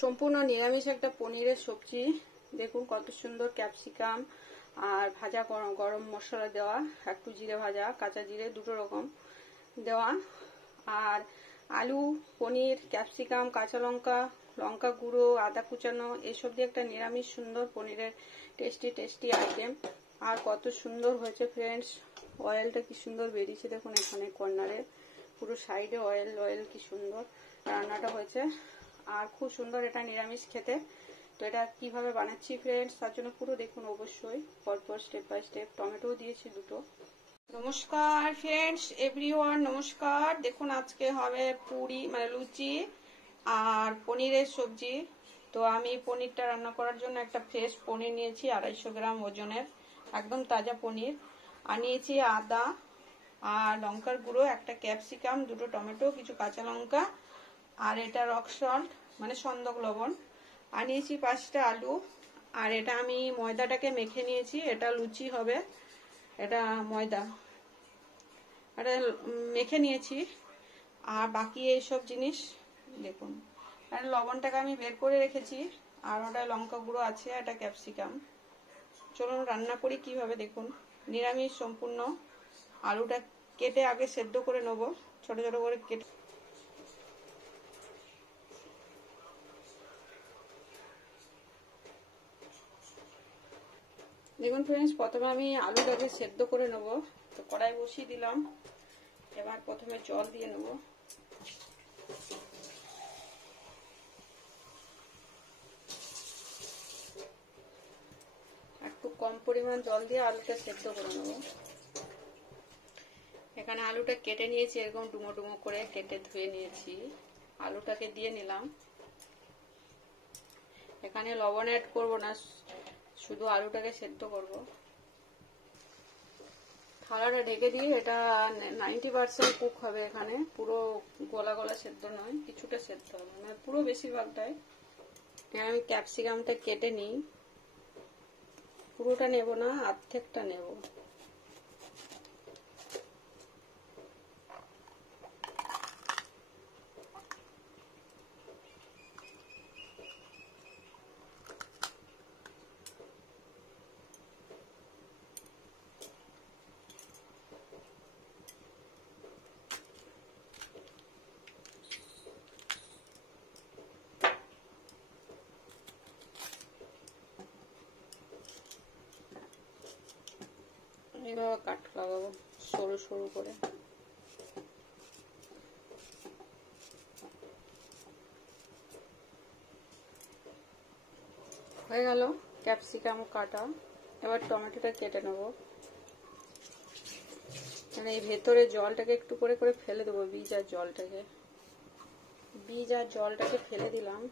সম্পূর্ণ নিরামিষ একটা পনিরের সবজি। দেখুন কত সুন্দর ক্যাপসিকাম আর ভাজা গরম মশলা দেওয়া, একটু জিরে ভাজা, কাঁচা জিরে দুটো রকম দেওয়া, আর আলু, পনির, ক্যাপসিকাম, কাঁচা লঙ্কা, লঙ্কা গুঁড়ো, আদা কুচানো, এসব দিয়ে একটা নিরামিষ সুন্দর পনিরের টেস্টি আইটেম। আর কত সুন্দর হয়েছে ফ্রেন্ডস, অয়েলটা কি সুন্দর বেরিয়েছে দেখুন, এখানে কর্নারে পুরো সাইডে অয়েল কি সুন্দর রান্নাটা হয়েছে। আর খুব সুন্দর এটা নিরামিষ খেতে। তো এটা কিভাবে বানাচ্ছি ফ্রেন্ডস, তার জন্য পুরো দেখুন অবশ্যই, পরপর স্টেপ বাই স্টেপ। টমেটো দিয়েছি দুটো। নমস্কার ফ্রেন্ডস, এভরিওয়ান নমস্কার। দেখুন আজকে হবে পুরি মানে লুচি আর পনিরের সবজি। তো আমি পনিরটা রান্না করার জন্য একটা ফ্রেশ পনির নিয়েছি, 250 গ্রাম ওজনের, একদম তাজা পনির। আর নিয়েছি আদা আর লঙ্কার গুঁড়ো, একটা ক্যাপসিকাম, দুটো টমেটো, কিছু কাঁচা লঙ্কা, আর এটা রক সল্ট মানে সন্দক লবণ। আর নিয়েছি 5টা আলু। আর এটা আমি ময়দাটাকে মেখে নিয়েছি, এটা লুচি হবে, এটা ময়দা এটা মেখে নিয়েছি। আর বাকি এইসব জিনিস দেখুন, আর লবণটাকে আমি বের করে রেখেছি, আর ওটা লঙ্কা গুঁড়ো আছে, এটা ক্যাপসিকাম। চলুন রান্না করি কিভাবে দেখুন। নিরামিষ সম্পূর্ণ। আলুটা কেটে আগে সেদ্ধ করে নেবো, ছোট ছোট করে কেটে। দেখুন ফ্রেন্ডস, প্রথমে আমি আলুটাকে সেদ্ধ করে নেব। তো কড়াই বসিয়ে দিলাম, এবার প্রথমে জল দিয়ে নেব। একটু কম পরিমাণ জল দিয়ে আলুটা সেদ্ধ করে নেব। এখানে আলুটা কেটে নিয়েছি, এরকম ডুমো ডুমো করে কেটে ধুয়ে নিয়েছি। আলুটাকে দিয়ে নিলাম। এখানে লবণ অ্যাড করব না, শুধু আলুটাকে সেদ্ধ করব। থালাটা ঢেকে দিয়ে এটা 90% কুক হবে। এখানে পুরো গলা গলা সেদ্ধ নয়, কিছুটা সেদ্ধ হবে, মানে পুরো বেশিরভাগটাই। আমি ক্যাপসিকামটা কেটে নিই, পুরোটা নেব না, অর্ধেকটা নেব। এইভাবে কাট লাগাবো সরু সরু করে। হয়ে গেল ক্যাপসিকাম কাটা। এবার টমেটোটা কেটে নেব। মানে এই ভেতরে জলটাকে একটু করে করে ফেলে দেবো, বীজ আর জলটাকে ফেলে দিলাম।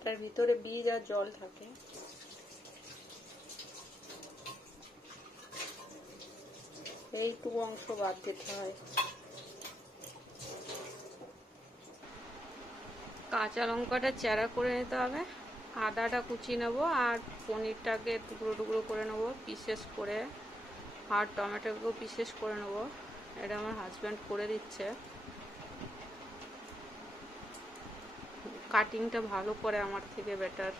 তার ভিতরে বীজ আর জল থাকে। এইটুকু অংশ বাদ দিতে হয়। কাঁচা লঙ্কাটা চেরা করে নিতে হবে, আদাটা কুচিয়ে নেবো, আর পনিরটাকে টুকরো টুকরো করে নেবো পিসেস করে, আর টমেটোকেও পিসেস করে নেবো। এটা আমার হাজব্যান্ড করে দিচ্ছে, কাটিংটা ভালো করে আমার থেকে বেটার।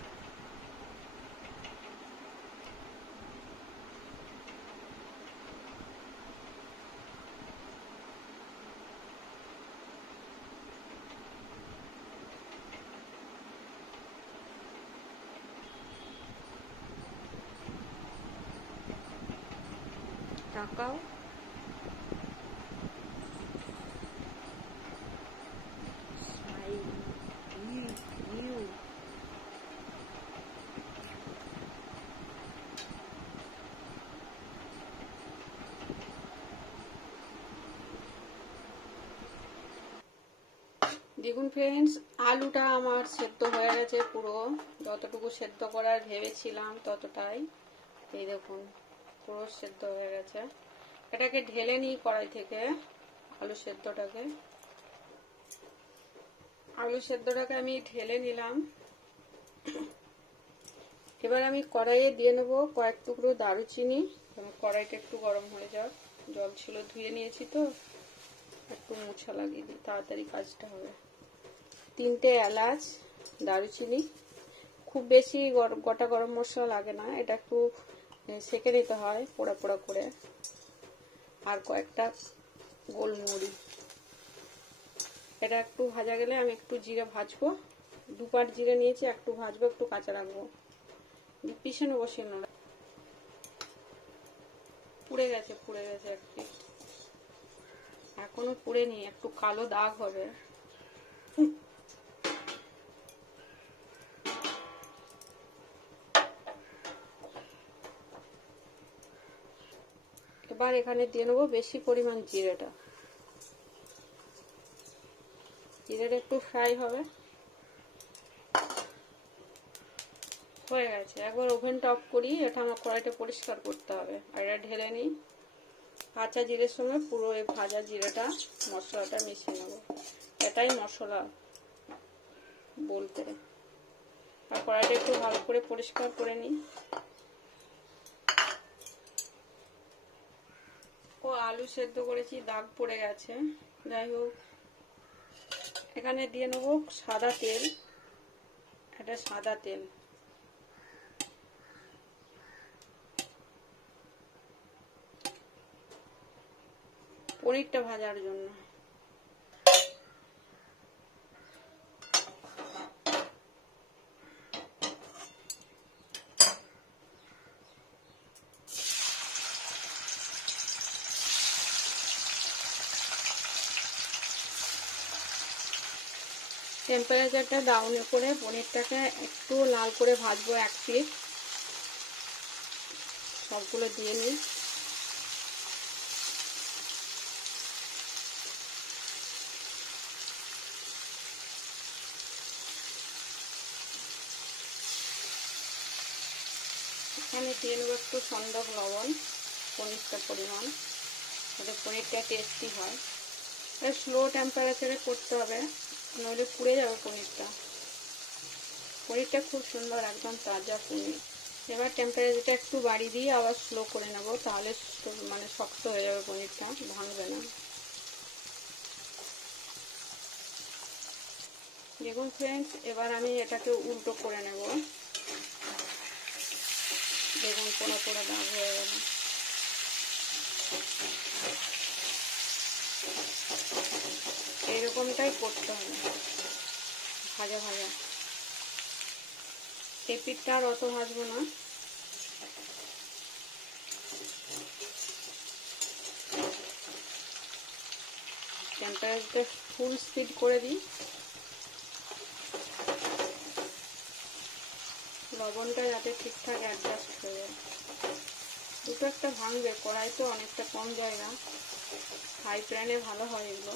টাকাও দেখুন ফ্রেন্ডস, আলুটা আমার সেদ্ধ হয়ে গেছে পুরো, যতটুকু সেদ্ধ করার ভেবেছিলাম ততটাই। এই দেখুন পুরো সেদ্ধ হয়ে গেছে। এটাকে ঢেলে নিই কড়াই থেকে, আলু সেদ্ধটাকে আমি ঢেলে নিলাম। এবার আমি কড়াইয়ে দিয়ে নেবো কয়েক টুকরো দারুচিনি। কড়াইটা একটু গরম হয়ে যাক, জল ছিল ধুয়ে নিয়েছি তো। একটু মোছা লাগিয়ে দিই, তাড়াতাড়ি কাজটা হবে। 3টে এলাচ, দারুচিনি, খুব বেশি গোটা গরম মশলা লাগে না, এটা একটু সেঁকে নিতে হয় পোড়া পোড়া করে। আর কয়েকটা গোলমরিচ, এটা একটু ভাজা গেলে আমি একটু জিরে ভাজবো, 2 পাট জিরে নিয়েছি, একটু ভাজবো, একটু কাঁচা রাখবো, পিছনে বসিয়ে নেব। পুড়ে গেছে একটু, এখনো পুড়ে নি, একটু কালো দাগ হবে। এবার এখানে দিয়ে নেবো বেশি পরিমাণ জিরেটা, জিরেটা একটু ফ্রাই হবে। হয়ে গেছে, একবার ওভেনটা অফ করি, এটা আমার কড়াইটা পরিষ্কার করতে হবে। আর এটা ঢেলে নিই, কাঁচা জিরের সঙ্গে পুরো এই ভাজা জিরেটা মশলাটা মিশিয়ে নেব, এটাই মশলা বলতে। আর কড়াইটা একটু ভালো করে পরিষ্কার করে নিই। ও আলু সেদ্ধ করেছি, দাগ পড়ে গেছে, যাই হোক। এখানে দিয়ে নেব সাদা তেল, এটা সাদা তেল। পনিরটা ভাজার জন্য। টেম্পারেচারটা ডাউনে করে পনিরটাকে একটু লাল করে ভাজবো, 1 পিস। সবগুলো দিয়ে নিই। এখানে দিয়ে নেবো একটু সন্দক লবণ, পনিরটা পরিমাণ, যাতে পনিরটা টেস্টি হয়। এটা স্লো টেম্পারেচারে করতে হবে, নইলে পুড়ে যাবে পনিরটা। পনিরটা খুব সুন্দর, একদম তাজা পনির। এবার টেম্পারেচারটা একটু বাড়িয়ে দিয়ে আবার স্লো করে নেব, তাহলে মানে শক্ত হয়ে যাবে পনিরটা, ভাঙবে না। দেখুন ফ্রেন্ডস, এবার আমি এটাকে উল্টো করে নেব। দেখুন পোড়া পোড়া দাগ হয়ে গেল। এইরকমটাই করতে হবে, ভাজা ভাজা। এই পিঠটা আর অত ভাজবো না। টেম্পারেচারটা ফুল স্পিড করে দিই। লবণটা যাতে ঠিকঠাক অ্যাডজাস্ট হয়ে যায়। দুটো একটা ভাঙবে, কড়াই তো অনেকটা কম জায়গা, হাই প্যানে ভালো হয় এগুলো।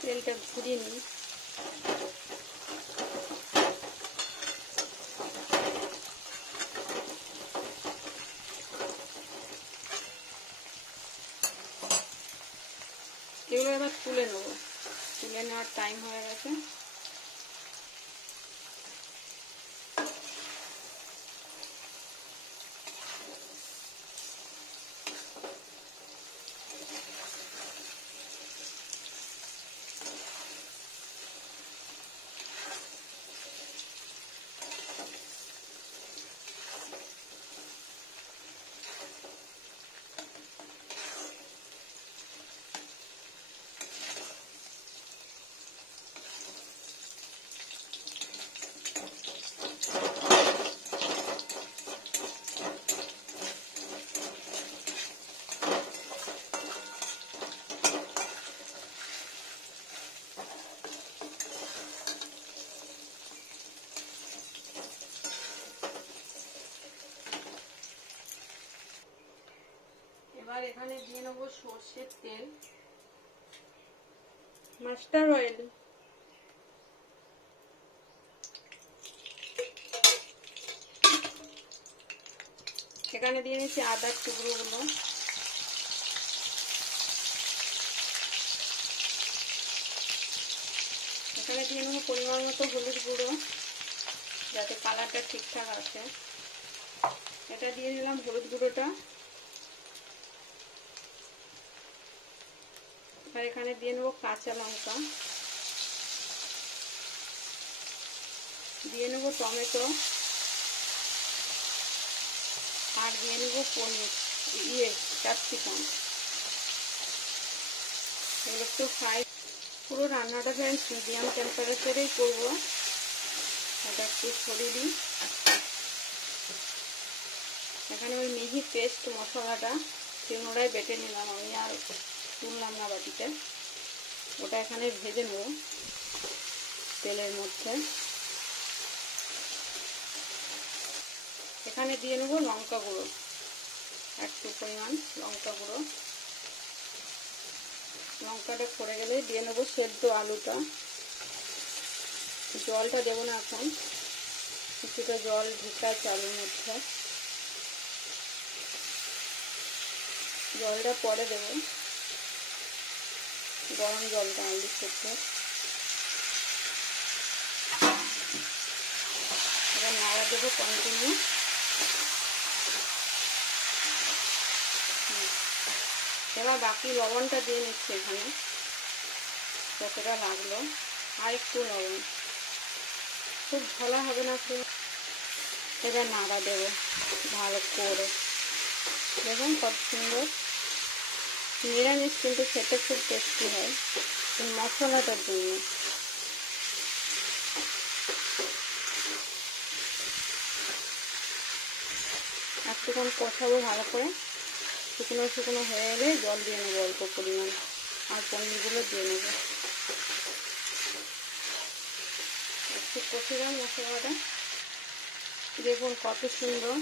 তেলটা ঘুরিয়ে নিই। এগুলো এবার তুলে নেব, তুলে নেওয়ার টাইম হয়ে গেছে। এবার এখানে দিয়ে নেবো সর্ষের তেল, মাস্টার্ড অয়েল। এখানে দিয়ে নিচ্ছি আদার টুকরোগুলো, এখানে দিয়ে নেবো পরিমাণ মতো হলুদ গুঁড়ো, যাতে কালারটা ঠিকঠাক আসে। এটা দিয়ে দিলাম হলুদ গুঁড়োটা, আর এখানে দিয়ে নেবো কাঁচা লঙ্কা, দিয়ে নেবো টমেটো, আর দিয়ে নেবো পনির ক্যাপসিকাম। এগুলো একটু ফ্রাই। পুরো রান্নাটা ফ্রেন্ডস মিডিয়াম টেম্পারেচারেই করবো। এটা একটু ছড়িয়ে দিই। এখানে ওই মিহি পেস্ট মশলাটা শিলনোড়ায় বেটে নিলাম আমি, আর তুললাম না বাটিতে। ওটা এখানে ভেজে নেব তেলের মধ্যে। এখানে দিয়ে নেব লঙ্কা গুঁড়ো, একটু পরিমাণ লঙ্কা গুঁড়ো। লঙ্কাটা পড়ে গেলে দিয়ে নেবো সেদ্ধ আলুটা। জলটা দেবো না এখন, কিছুটা জল ঢুকাচ্ছে আলুর মধ্যে, জলটা পরে দেবো, গরম জলটা আলু সেদ্ধ। এবার নাড়া দেবো কন্টিনিউ। এবার বাকি লবণটা দিয়ে নিচ্ছি এখানে, যতটা লাগলো, আর একটু লবণ, খুব ঝোলা হবে না। এবার নাড়া দেবো ভালো করে। দেখুন কত সুন্দর নিরামিষ, কিন্তু খেতে খুব টেস্টি হয় এই মশলাটার জন্য। একটুক্ষণ কষাবো ভালো করে, শুকনো শুকনো হয়ে এলে জল দিয়ে নেবো অল্প পরিমাণ, আর পনিরগুলো দিয়ে নেবো। একটু কষে দাও মশলাটা। দেখুন কত সুন্দর।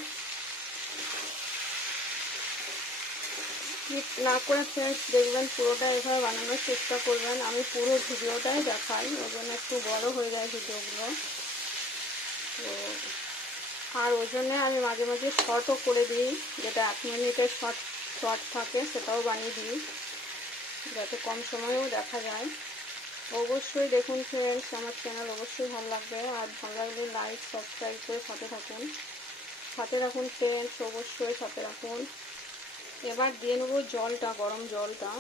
স্কিপ না করে ফ্রেন্ডস দেখবেন, পুরোটা এভাবে বানানোর চেষ্টা করবেন। আমি পুরো ভিডিওটাই দেখাই, ওই জন্য একটু বড় হয়ে যায় ভিডিওগুলো। তো আর ওই জন্য আমি মাঝে মাঝে শর্টও করে দিই, যেটা 1 মিনিটের শর্ট থাকে সেটাও বানিয়ে দিই, যাতে কম সময়েও দেখা যায়। অবশ্যই দেখুন ফ্রেন্ডস, আমার চ্যানেল অবশ্যই ভালো লাগবে, আর ভালো লাগলে লাইক সাবস্ক্রাইব করে সাথে রাখুন ফ্রেন্ডস, অবশ্যই সাথে রাখুন। এবার দিয়ে নেবো জলটা, গরম জলটা,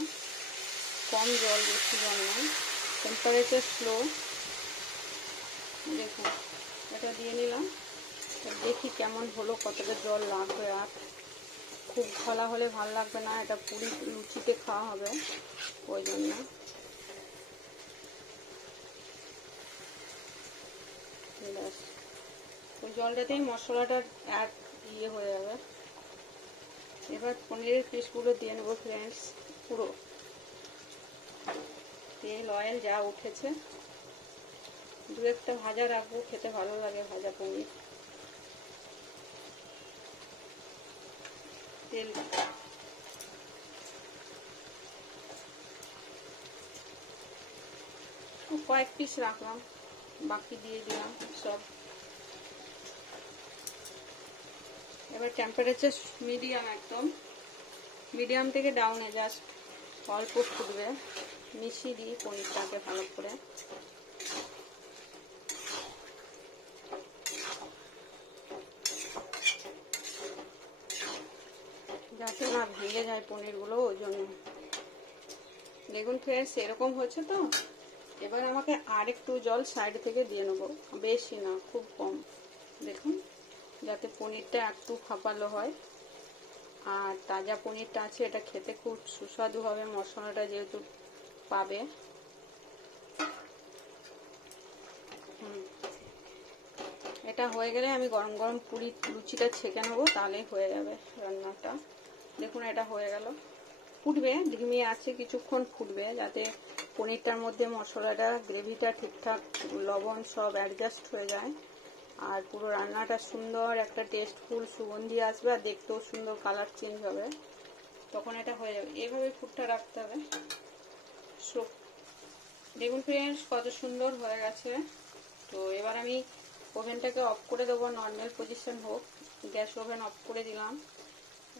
কম জল, বেশি জল না, টেম্পারেচার স্লো। দেখুন এটা দিয়ে নিলাম, দেখি কেমন হলো, কতটা জল লাগবে। আর খুব ঘোলা হলে ভালো লাগবে না, এটা পুরি লুচিতে খাওয়া হবে, ওই জন্য। ওই জলটাতেই মশলাটা হয়ে যাবে। এবার পনিরের পিসগুলো দিয়ে নেবো ফ্রেন্ডস। পুরো তেল অয়েল যা উঠেছে, দু একটা ভাজা রাখবো, খেতে ভালো লাগে ভাজা পনির। তেল কয়েক পিস রাখলাম, বাকি দিয়ে দিলাম সব। এবার টেম্পারেচার মিডিয়াম, একদম মিডিয়াম থেকে ডাউনে, জাস্ট অল্প ফুটবে। মিশিয়ে দিই পনিরটাকে ভালো করে। যাতে না ভেঙে যায় পনিরগুলো, ওই জন্য। দেখুন ফ্রেন্ডস এরকম হচ্ছে তো। এবার আমাকে আর একটু জল সাইড থেকে দিয়ে নেবো, বেশি না, খুব কম। দেখুন, যাতে পনিরটা একটু ফাঁপালো হয়। আর তাজা পনিরটা আছে, এটা খেতে খুব সুস্বাদু হবে, মশলাটা যেহেতু পাবে। এটা হয়ে গেলে আমি গরম গরম পুরি লুচিটা ছেঁকে নেবো, তাহলেই হয়ে যাবে রান্নাটা। দেখুন এটা হয়ে গেল। ফুটবে, ধিমে আছে, কিছুক্ষণ ফুটবে, যাতে পনিরটার মধ্যে মশলাটা, গ্রেভিটা ঠিকঠাক, লবণ সব অ্যাডজাস্ট হয়ে যায়, আর পুরো রান্নাটা সুন্দর একটা টেস্টফুল সুগন্ধি আসবে, আর দেখতেও সুন্দর কালার চেঞ্জ হবে। তখন এটা হয়ে যাবে। এইভাবে ফুটটা রাখতে হবে। দেখুন ফ্রেন্ডস কত সুন্দর হয়ে গেছে। তো এবার আমি ওভেনটাকে অফ করে দেবো, নর্মাল পজিশন হোক। গ্যাস ওভেন অফ করে দিলাম।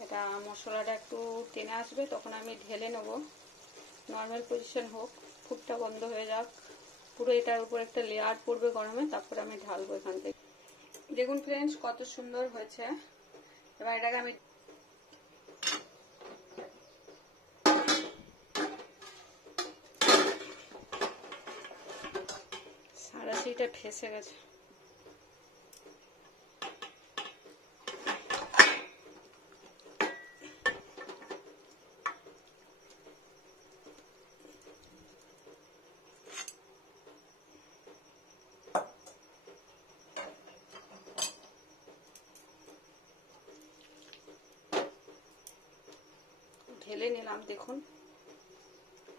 এটা মশলাটা একটু টেনে আসবে, তখন আমি ঢেলে নেব। নর্মাল পজিশন হোক, ফুটটা বন্ধ হয়ে যাক, পুরো এটার উপর একটা লেয়ার পড়বে গরমে, তারপর আমি ঢালবো এখান থেকে। দেখুন ফ্রেন্ডস কত সুন্দর হয়েছে। এবার এটাকে আমি সারাশিটা ফেসে গেছে। ঢেলে নিলাম, দেখুন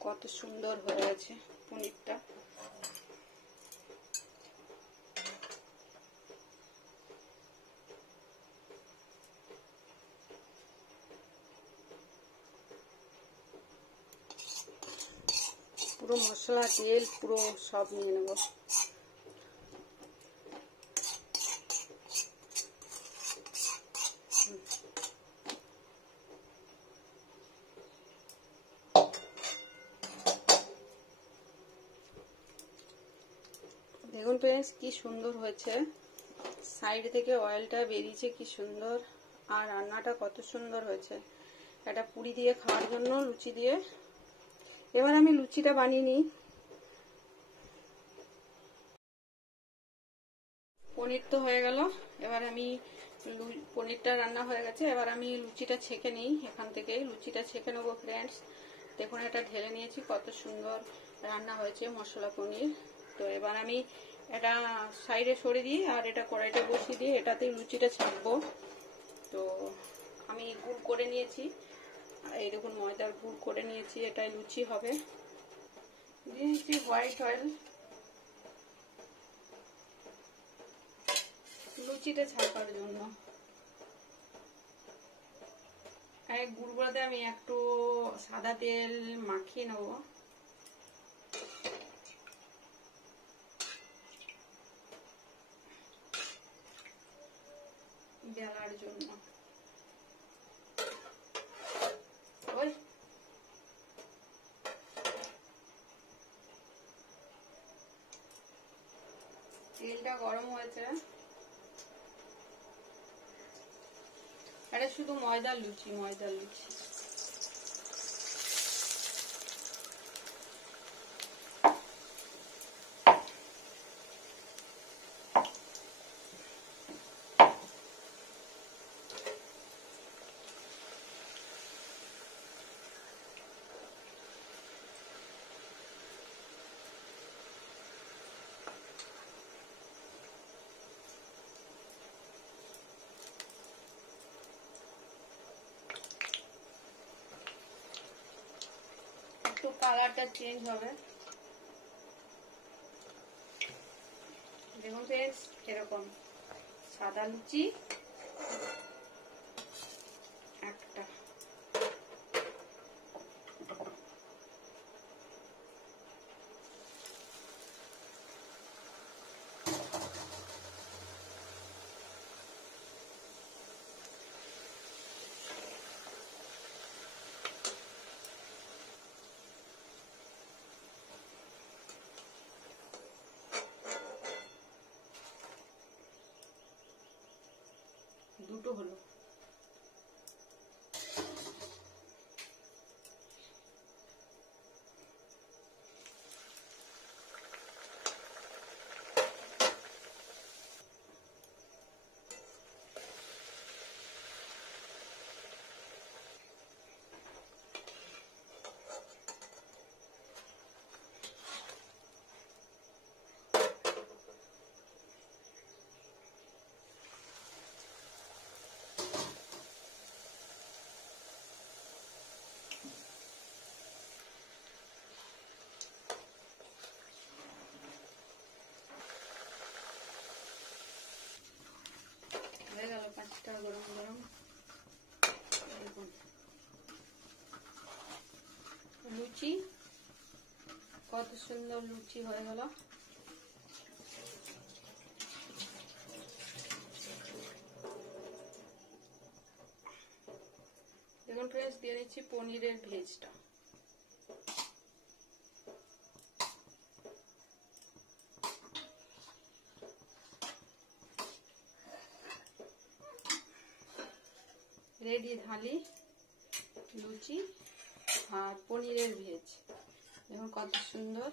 কত সুন্দর হয়ে গেছে পনিরটা। পুরো মশলা তেল পুরো সব নিয়ে নেব। দেখুন ফ্রেন্ডস কি সুন্দর হয়েছে, সাইড থেকে অয়েলটা বেরিয়েছে কি সুন্দর, আর রান্নাটা কত সুন্দর হয়েছে। এটা পুরি দিয়ে খাওয়ার জন্য, লুচি দিয়ে। এবার আমি লুচিটা বানিয়ে নিই। পনির তো হয়ে গেল, এবার আমি পনিরটা রান্না হয়ে গেছে, এবার আমি লুচিটা ছেঁকে নিই। এখান থেকে লুচিটা ছেঁকে নেবো ফ্রেন্ডস। দেখুন এটা ঢেলে নিয়েছি, কত সুন্দর রান্না হয়েছে মশলা পনির। তো এবার আমি এটা সাইডে সরিয়ে দিই, আর এটা কড়াইটা বসিয়ে দিয়ে এটাতেই লুচিটা ছাঁকবো। তো আমি গুড় করে নিয়েছি, এই দেখুন ময়দার গুড় করে নিয়েছি, এটাই লুচি হবে। দিয়েছি হোয়াইট অয়েল লুচিটা ছাকার জন্য। গুড়গুলোতে আমি একটু সাদা তেল মাখিয়ে নেব। বেলার জন্য ওই তেলটা গরম হয়েছে। এটা শুধু ময়দার লুচি, ময়দার লুচি। একটু কালারটা চেঞ্জ হবে। দেখুন ফ্রেন্ডস এরকম সাদা লুচি একটা। দুটো হলো। হয়ে গেল 5টা গরম গরম। লুচি কত সুন্দর লুচি হয়ে গেল। দেখুন ফ্রেন্ডস দিয়ে দিচ্ছি পনিরের ভেজটা। রেডি থালি লুচি আর পনিরের ভেজ। দেখুন কত সুন্দর।